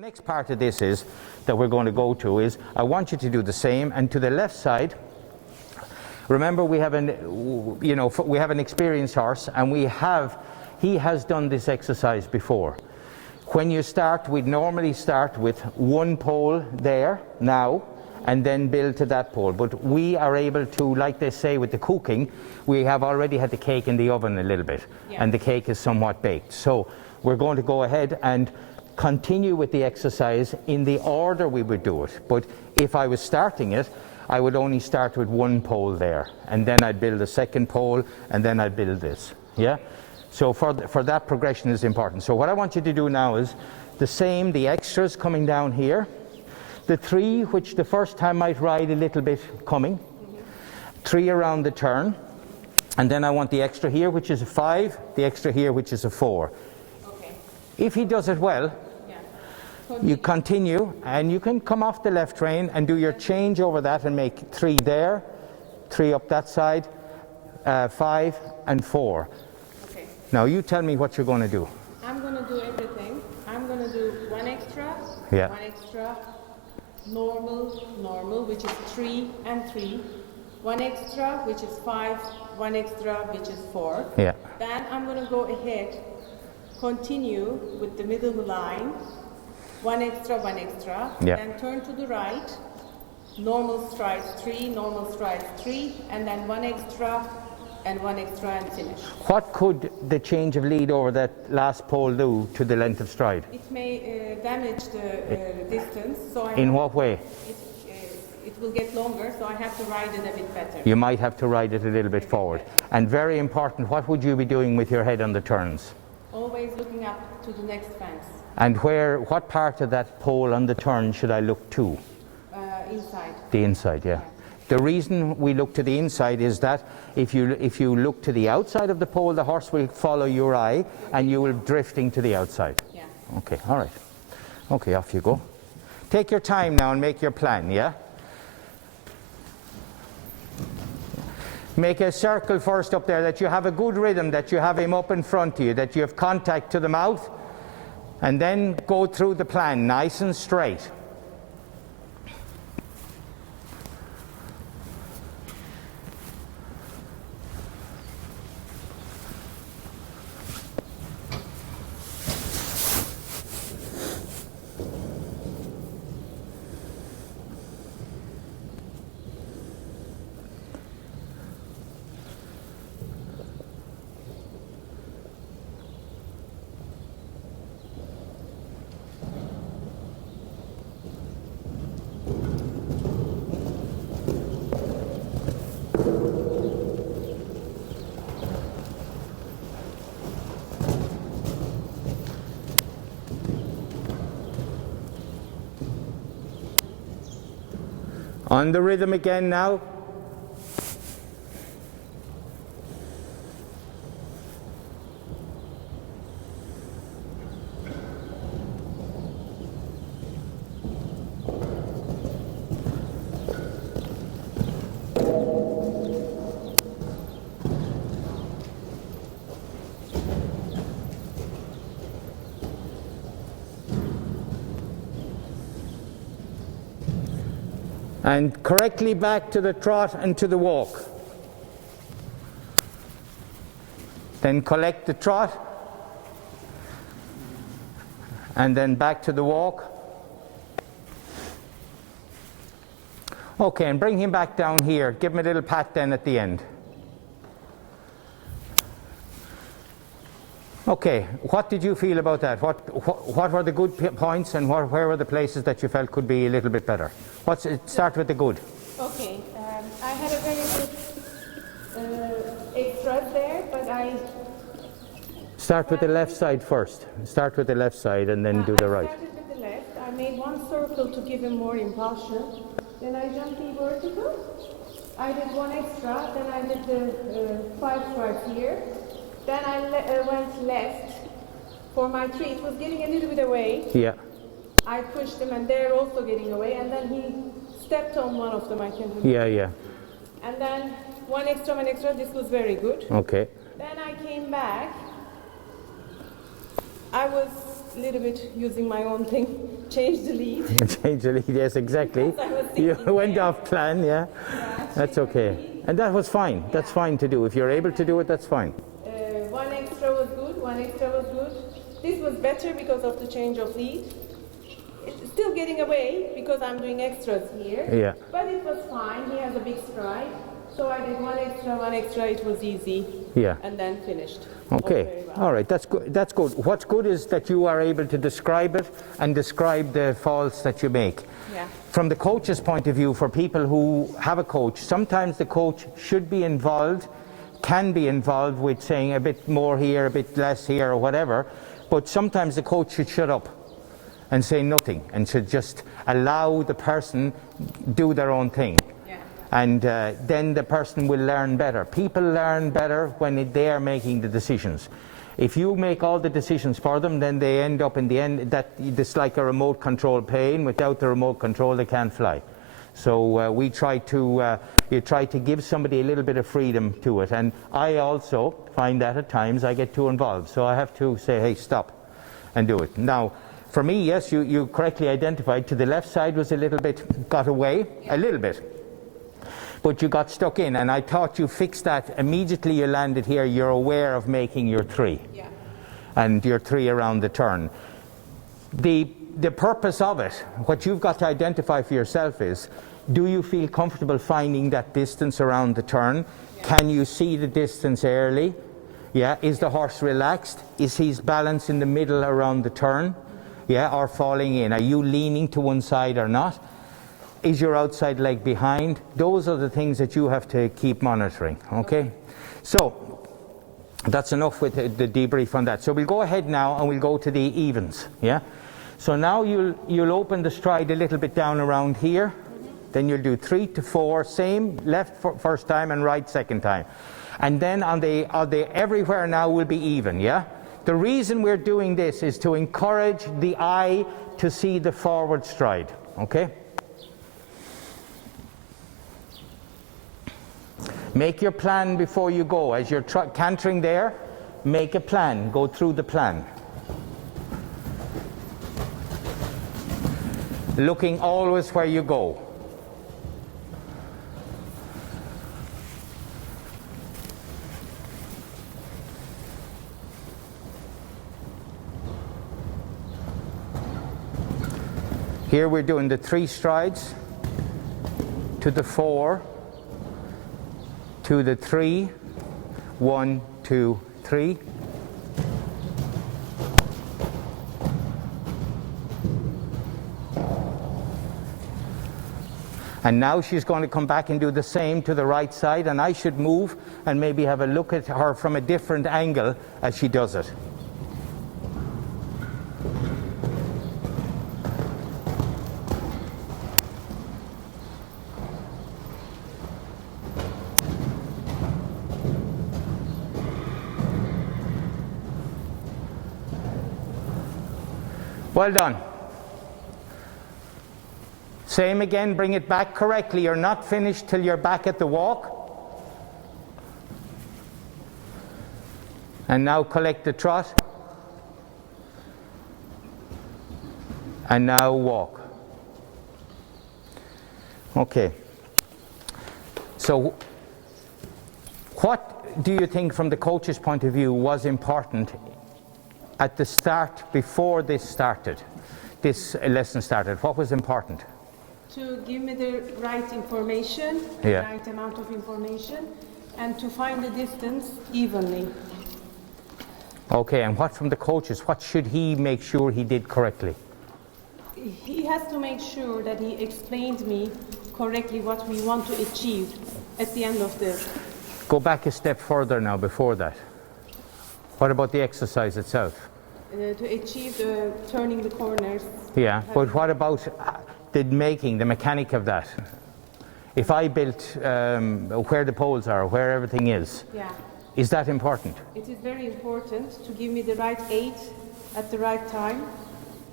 next part of this is that we're going to go to is I want you to do the same, and to the left side, remember we have we have an experienced horse, and he has done this exercise before. When you start, we'd normally start with one pole there now and then build to that pole, but we are able to, like they say with the cooking, we have already had the cake in the oven a little bit, and the cake is somewhat baked. So we're going to go ahead and continue with the exercise in the order we would do it. But if I was starting it, I would only start with one pole there, and then I'd build a second pole, and then I'd build this. Yeah? So for that, progression is important. So what I want you to do now is the same, the extras coming down here, the 3 which the first time might ride a little bit coming, 3 around the turn, and then I want the extra here which is a 5, the extra here which is a 4. Okay. If he does it well, you continue, and you can come off the left rein and do your change over that and make 3 there, 3 up that side, 5 and 4. Okay. Now you tell me what you're going to do. I'm going to do everything. I'm going to do 1 extra, 1 extra, normal, which is 3 and 3, 1 extra, which is 5, 1 extra, which is 4. Yeah. Then I'm going to go ahead, continue with the middle line, 1 extra, 1 extra, then turn to the right, normal strides 3, normal strides 3, and then 1 extra and 1 extra and finish. What could the change of lead over that last pole do to the length of stride? It may damage the distance. So In what way? It will get longer, so I have to ride it a bit better. You might have to ride it a little bit forward. And very important, what would you be doing with your head on the turns? Always looking up to the next fence. And what part of that pole on the turn should I look to? Inside. The inside, yeah. The reason we look to the inside is that if you look to the outside of the pole, the horse will follow your eye and you will be drifting to the outside. Yeah. Okay, all right. Okay, off you go. Take your time now and make your plan, yeah? Make a circle first up there, that you have a good rhythm, that you have him up in front of you, that you have contact to the mouth, and then go through the plan nice and straight. On the rhythm again now. And correctly back to the trot and to the walk. Then collect the trot, and then back to the walk. Okay, and bring him back down here. Give him a little pat then at the end. Okay, what did you feel about that? What were the good points, and where were the places that you felt could be a little bit better? Start with the good. Okay, I had a very good extras there, but I... Start with the left side first. Start with the left side and then do the right. I started with the left. I made 1 circle to give him more impulsion. Then I jumped the vertical. I did 1 extra. Then I did the 5 strides here. Then I went left for my 3. It was getting a little bit away. Yeah. I pushed him, and they're also getting away. And then he stepped on one of them. I can remember. Yeah. And then 1 extra, 1 extra. This was very good. Okay. Then I came back. I was a little bit using my own thing. change the lead. Change the lead, yes, exactly. I was You thinking went there. off plan, yeah. That's okay. And that was fine. That's fine to do. If you're able to do it, that's fine. One extra was good, one extra was good. This was better because of the change of lead. It's still getting away because I'm doing extras here. Yeah. But it was fine, he has a big stride. So I did one extra, it was easy. Yeah. And then finished. Okay. All very well. All right. That's good. That's good. What's good is that you are able to describe it and describe the faults that you make. Yeah. From the coach's point of view, for people who have a coach, sometimes the coach should be involved, can be involved with saying a bit more here, a bit less here, or whatever. But sometimes the coach should shut up and say nothing and should just allow the person do their own thing. Yeah. And then the person will learn better. People learn better when they are making the decisions. If you make all the decisions for them, then they end up in the end, it's like a remote control plane. Without the remote control, they can't fly. So you try to give somebody a little bit of freedom to it. And I also find that at times I get too involved. So I have to say, hey, stop and do it. Now, for me, yes, you correctly identified, to the left side was a little bit, got away, a little bit. But you got stuck in, and I thought you fixed that. Immediately you landed here, you're aware of making your 3. Yeah. And your 3 around the turn. The purpose of it, what you've got to identify for yourself is, do you feel comfortable finding that distance around the turn? Yeah. Can you see the distance early? Yeah. Is the horse relaxed? Is his balance in the middle around the turn? Yeah, or falling in? Are you leaning to one side or not? Is your outside leg behind? Those are the things that you have to keep monitoring, okay? So, that's enough with the debrief on that. So we'll go ahead now and we'll go to the evens, yeah? So now you'll open the stride a little bit down around here. Then you'll do 3 to 4, same, left first time and right second time. And then on the everywhere now will be even, yeah? The reason we're doing this is to encourage the eye to see the forward stride, okay? Make your plan before you go. As you're cantering there, make a plan. Go through the plan. Looking always where you go. Here we're doing the 3 strides to the 4 to the 3, 1, 2, 3. And now she's going to come back and do the same to the right side, and I should move and maybe have a look at her from a different angle as she does it. Well done. Same again, bring it back correctly. You're not finished till you're back at the walk. And now collect the trot. And now walk. Okay. So what do you think from the coach's point of view was important at the start, before this lesson started? What was important? To give me the right information, Yeah. the right amount of information, and to find the distance evenly. Okay, and what from the coaches, what should he make sure he did correctly? He has to make sure that he explained me correctly what we want to achieve at the end of the... Go back a step further now, before that. What about the exercise itself? To achieve turning the corners. Yeah, but what about the mechanic of that? If I built where the poles are, where everything is, Yeah. is that important? It is very important to give me the right aid at the right time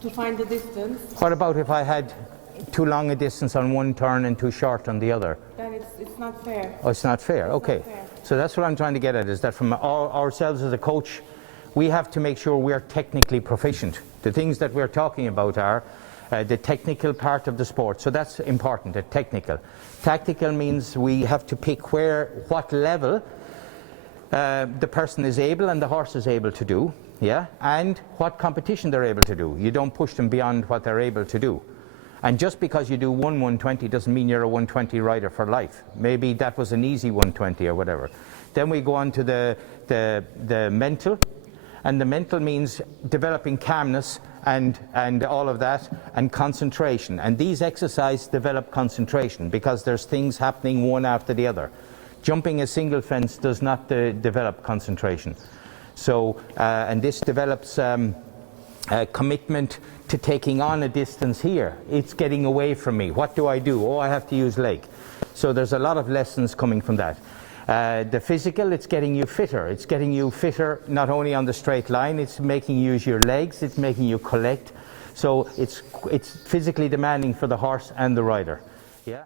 to find the distance. What about if I had too long a distance on one turn and too short on the other? Then it's not fair. Oh, it's not fair. Okay. Not fair. So that's what I'm trying to get at, is that from ourselves as a coach, we have to make sure we're technically proficient. The things that we're talking about are the technical part of the sport. So that's important, the technical. Tactical means we have to pick what level the person is able and the horse is able to do, yeah, and what competition they're able to do. You don't push them beyond what they're able to do. And just because you do 120 doesn't mean you're a 120 rider for life. Maybe that was an easy 120 or whatever. Then we go on to the mental, and the mental means developing calmness and all of that, and concentration. And these exercises develop concentration because there's things happening one after the other. Jumping a single fence does not develop concentration. So, and this develops commitment to taking on a distance here. It's getting away from me. What do I do? Oh, I have to use leg. So there's a lot of lessons coming from that. The physical, it's getting you fitter. It's getting you fitter not only on the straight line, it's making you use your legs, it's making you collect. So it's physically demanding for the horse and the rider. Yeah.